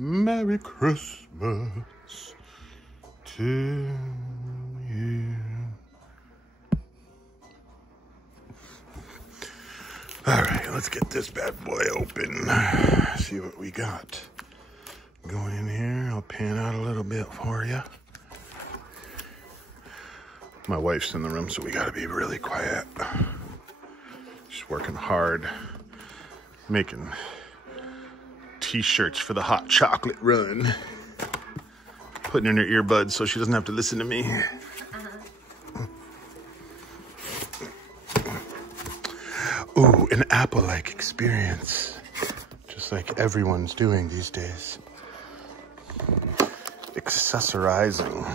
Merry Christmas to you. All right, let's get this bad boy open. See what we got going in here. I'll pan out a little bit for you. My wife's in the room, so we gotta be really quiet. She's working hard, making t-shirts for the hot chocolate run. Putting in her earbuds so she doesn't have to listen to me. Ooh, an Apple-like experience. Just like everyone's doing these days. Accessorizing.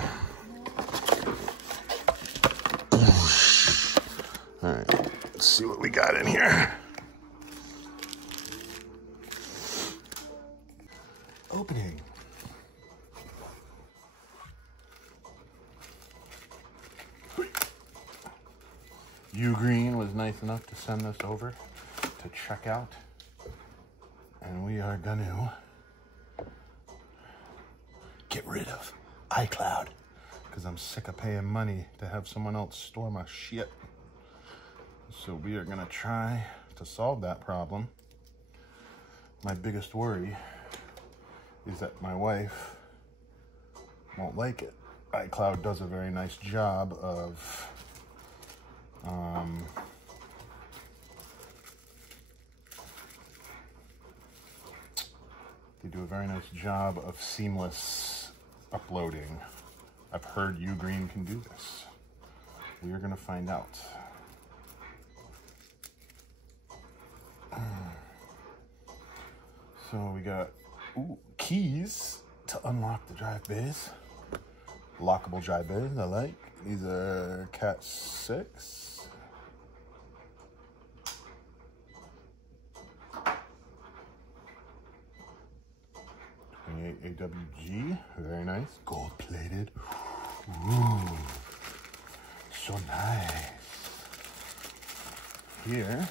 All right, let's see what we got in here. Opening. UGreen was nice enough to send this over to check out. And we are gonna get rid of iCloud because I'm sick of paying money to have someone else store my shit. So we are gonna try to solve that problem. My biggest worry is that my wife won't like it. iCloud does a very nice job of they do a very nice job of seamless uploading. I've heard UGreen can do this. We are gonna find out. So we got keys to unlock the drive bays. Lockable drive bays, I like. These are Cat 6. AWG, very nice. Gold plated. Ooh, so nice. Here,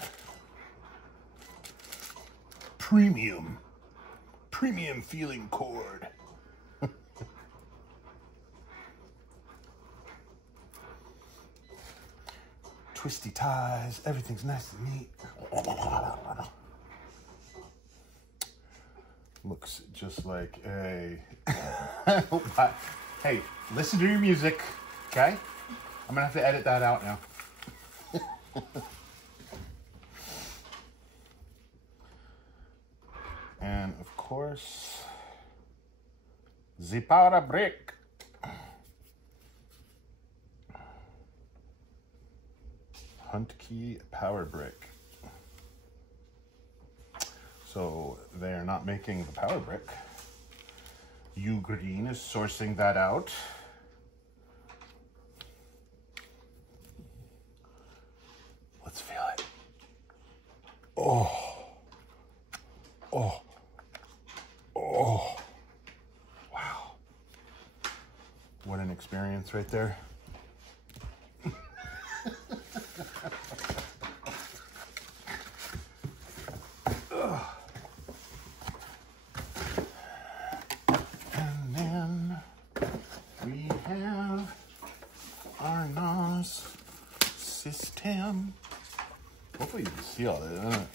premium feeling cord. Twisty ties, everything's nice and neat. Looks just like a... Hey, listen to your music, okay? I'm gonna have to edit that out now. And of course, the power brick. Hunt key power brick. So they are not making the power brick. UGreen is sourcing that out. Let's feel it. Oh. Oh. Oh. Wow. What an experience right there. System. Hopefully you can see all that.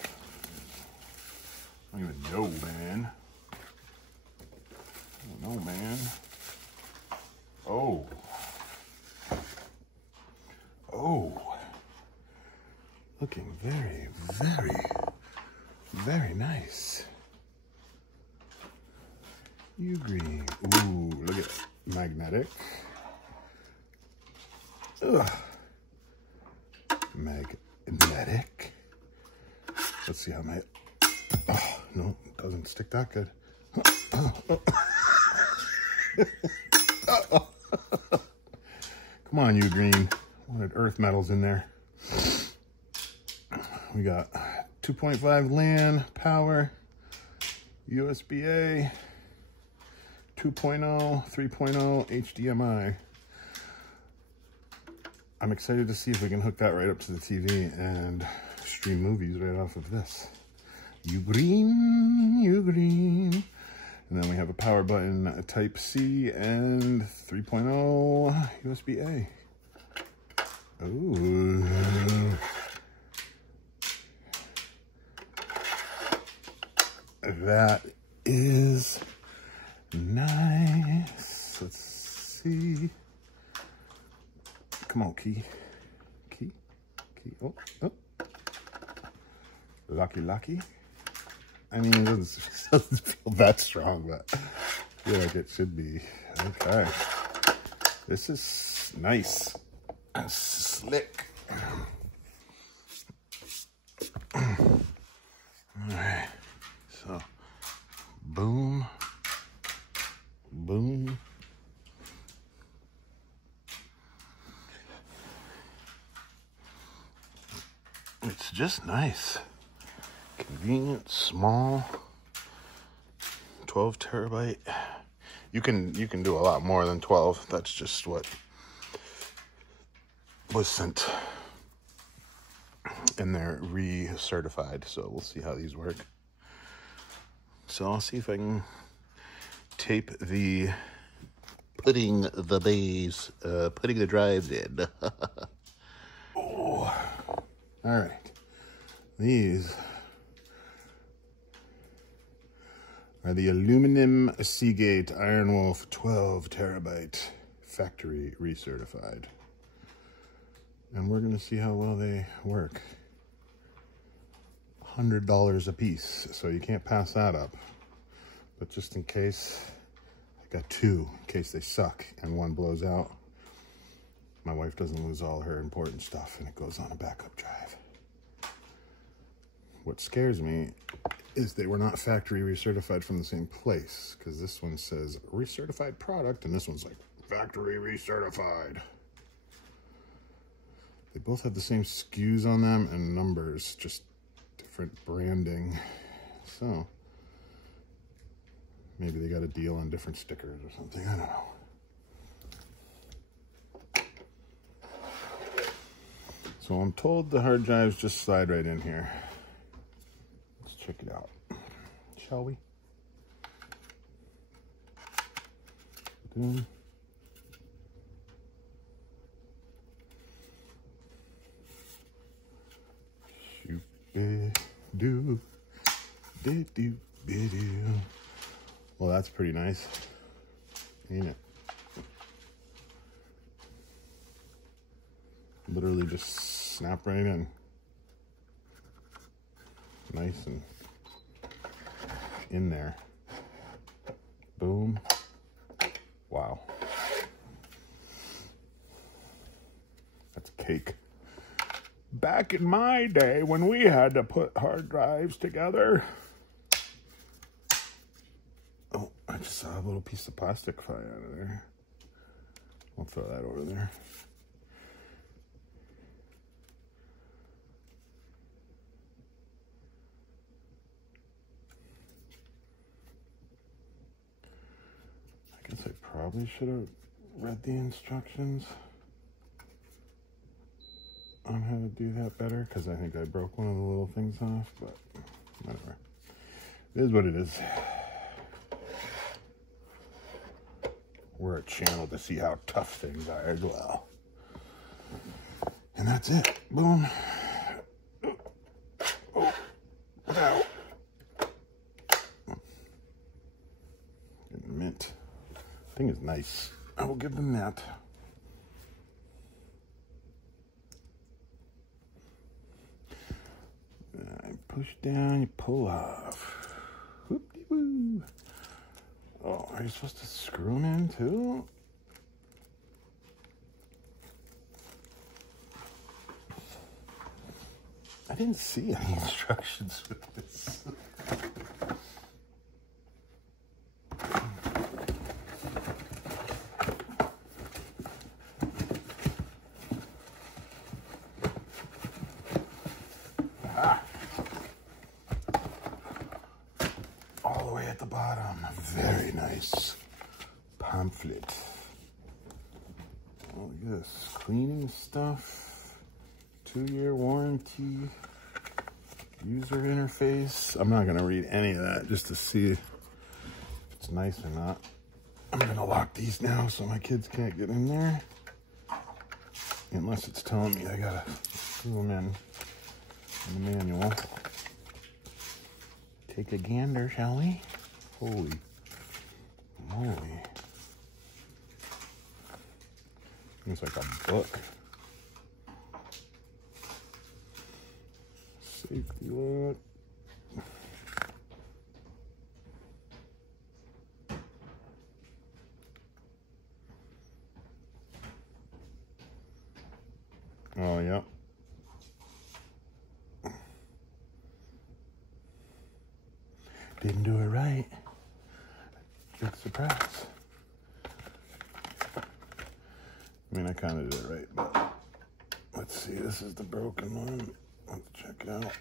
I don't even know, man. I don't know, man. Oh. Oh. Looking very, very, very nice. UGreen. Ooh, look at it. Magnetic. Ugh. Magnetic. Let's see how my... Oh, no, it doesn't stick that good. Come on, UGreen. Wanted earth metals in there. We got 2.5 LAN power, USB-A, 2.0, 3.0 HDMI. I'm excited to see if we can hook that right up to the TV and stream movies right off of this. UGreen, UGreen, And then we have a power button, a Type-C, and 3.0 USB-A. Ooh. That is nice. Let's see. Come on, key. Key. Oh. Lucky. I mean, it doesn't feel that strong, but I feel like it should be. Okay. This is nice. Slick. Alright. So, boom. Boom. It's just nice. Convenient, small, 12 terabyte. You can do a lot more than 12. That's just what was sent. And they're recertified, so we'll see how these work. So I'll see if I can tape the putting the drives in. Oh. All right. These are the aluminum Seagate Ironwolf 12 terabyte factory recertified. And we're going to see how well they work. $100 a piece, so you can't pass that up. But just in case, I got two in case they suck and one blows out. My wife doesn't lose all her important stuff and it goes on a backup drive. What scares me is they were not factory recertified from the same place, because this one says recertified product and this one's like factory recertified. They both have the same SKUs on them and numbers, just different branding. So maybe they got a deal on different stickers or something. I don't know. So I'm told the hard drives just slide right in here. Let's check it out, shall we? Boom. Do. Well, that's pretty nice, ain't it? Literally just snap right in. Nice and in there. Boom. Wow. That's cake. Back in my day when we had to put hard drives together. Oh, I just saw a little piece of plastic fly out of there. I'll throw that over there. I guess I probably should have read the instructions on how to do that better, because I think I broke one of the little things off, but whatever. It is what it is. We're a channel to see how tough things are as well. And that's it. Boom. Oh. Ow. Mint. Thing is nice. I will give them that. Push down, you pull off. Whoop-de-woo. Oh, are you supposed to screw them in too? I didn't see any instructions with this. At the bottom, very nice pamphlet. Oh, look at this, cleaning stuff, 2-year warranty, user interface. I'm not gonna read any of that just to see if it's it's nice or not. I'm gonna lock these now so my kids can't get in there. Unless it's telling me I gotta screw them in the manual. Take a gander, shall we? Holy moly. It's like a book. Safety lock. Oh, yeah. Didn't do it right. Big surprise. I mean, I kind of did it right, but let's see. This is the broken one. Let's check it out.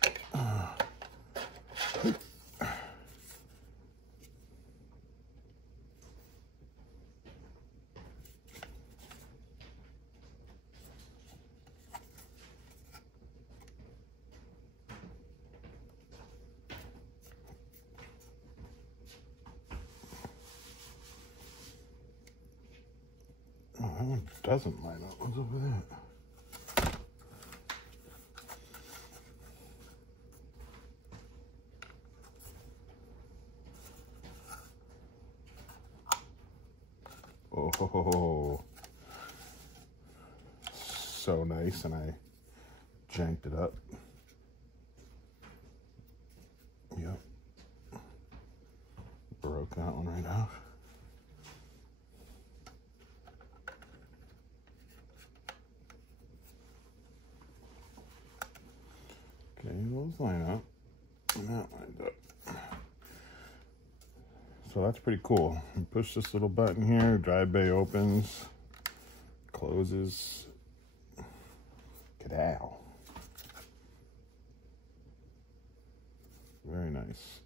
Oh, that one doesn't line up. What's up with that? Oh, so nice, and I janked it up. Yep. Broke that one right off. Okay, those line up, and that lined up. So that's pretty cool. You push this little button here, drive bay opens, closes. Kadow. Very nice.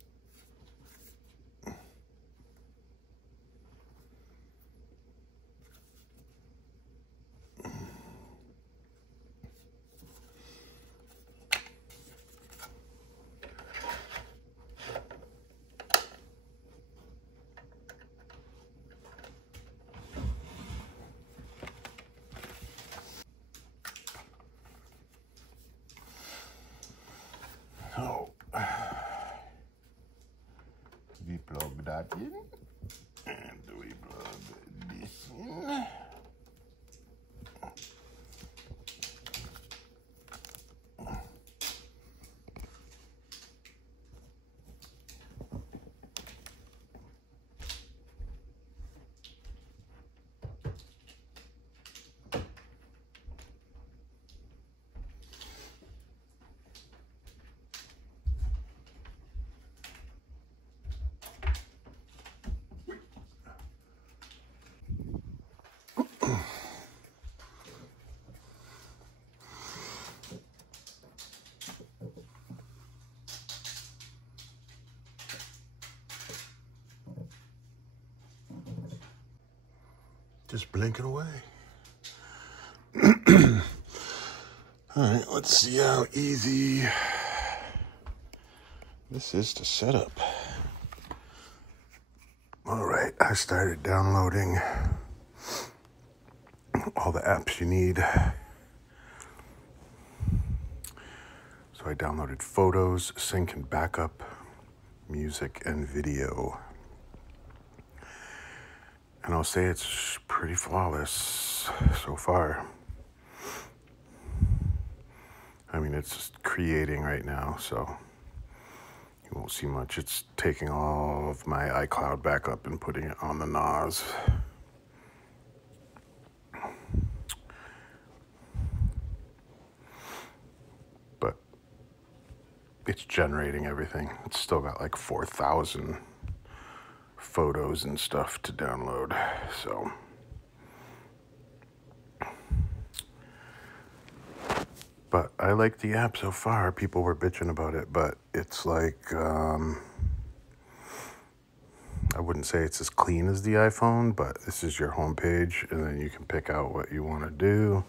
So, we plug that in, and we plug this in. Just blinking away. All right, let's see how easy this is to set up. All right, I started downloading all the apps you need. So I downloaded photos, sync and backup, music, and video. And I'll say it's pretty flawless so far. I mean, it's just creating right now, so you won't see much. It's taking all of my iCloud backup and putting it on the NAS. But it's generating everything. It's still got like 4,000 photos and stuff to download, so but I like the app so far. People were bitching about it, but it's like I wouldn't say it's as clean as the iPhone, but this is your home page, and then you can pick out what you want to do.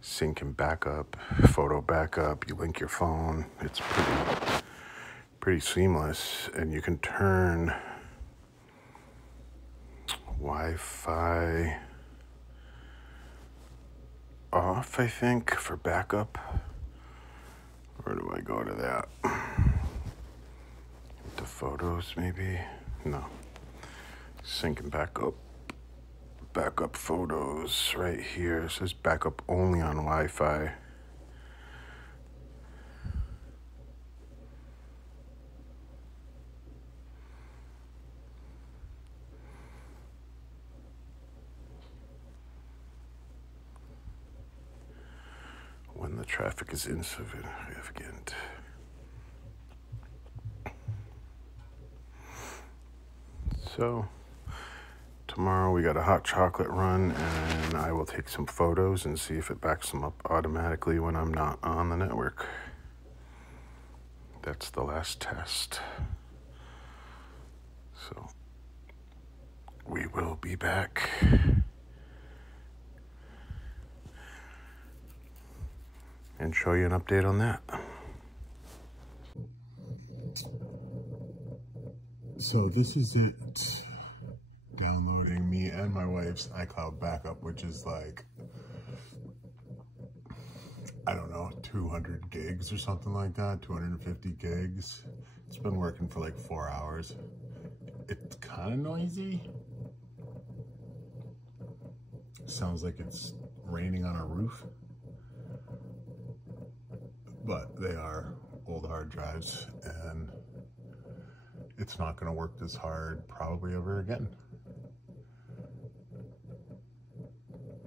Sync and backup, photo backup, you link your phone. It's pretty seamless, and you can turn Wi-Fi off, I think, for backup. Where do I go to that? The photos, maybe? No. Sync and backup. Backup photos right here. It says backup only on Wi-Fi. When the traffic is insignificant. So tomorrow we got a hot chocolate run, and I will take some photos and see if it backs them up automatically when I'm not on the network. That's the last test. So we will be back. And show you an update on that. So this is it, downloading me and my wife's iCloud backup, which is like, I don't know, 200 gigs or something like that, 250 gigs. It's been working for like 4 hours. It's kind of noisy. Sounds like it's raining on a roof. But they are old hard drives, and it's not going to work this hard probably ever again.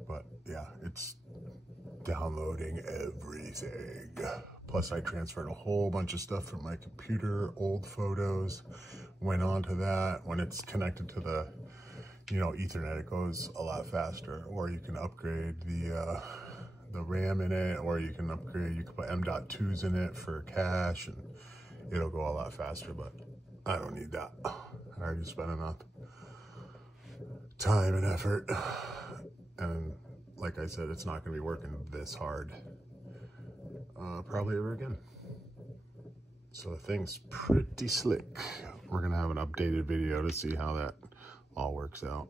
But yeah, it's downloading everything. Plus I transferred a whole bunch of stuff from my computer, old photos, went onto that. When it's connected to the, Ethernet, it goes a lot faster. Or you can upgrade the RAM in it, or you can put M.2s in it for cache, and it'll go a lot faster, but I don't need that. I already spent enough time and effort, and like I said, it's not going to be working this hard probably ever again. So the thing's pretty slick. We're going to have an updated video to see how that all works out.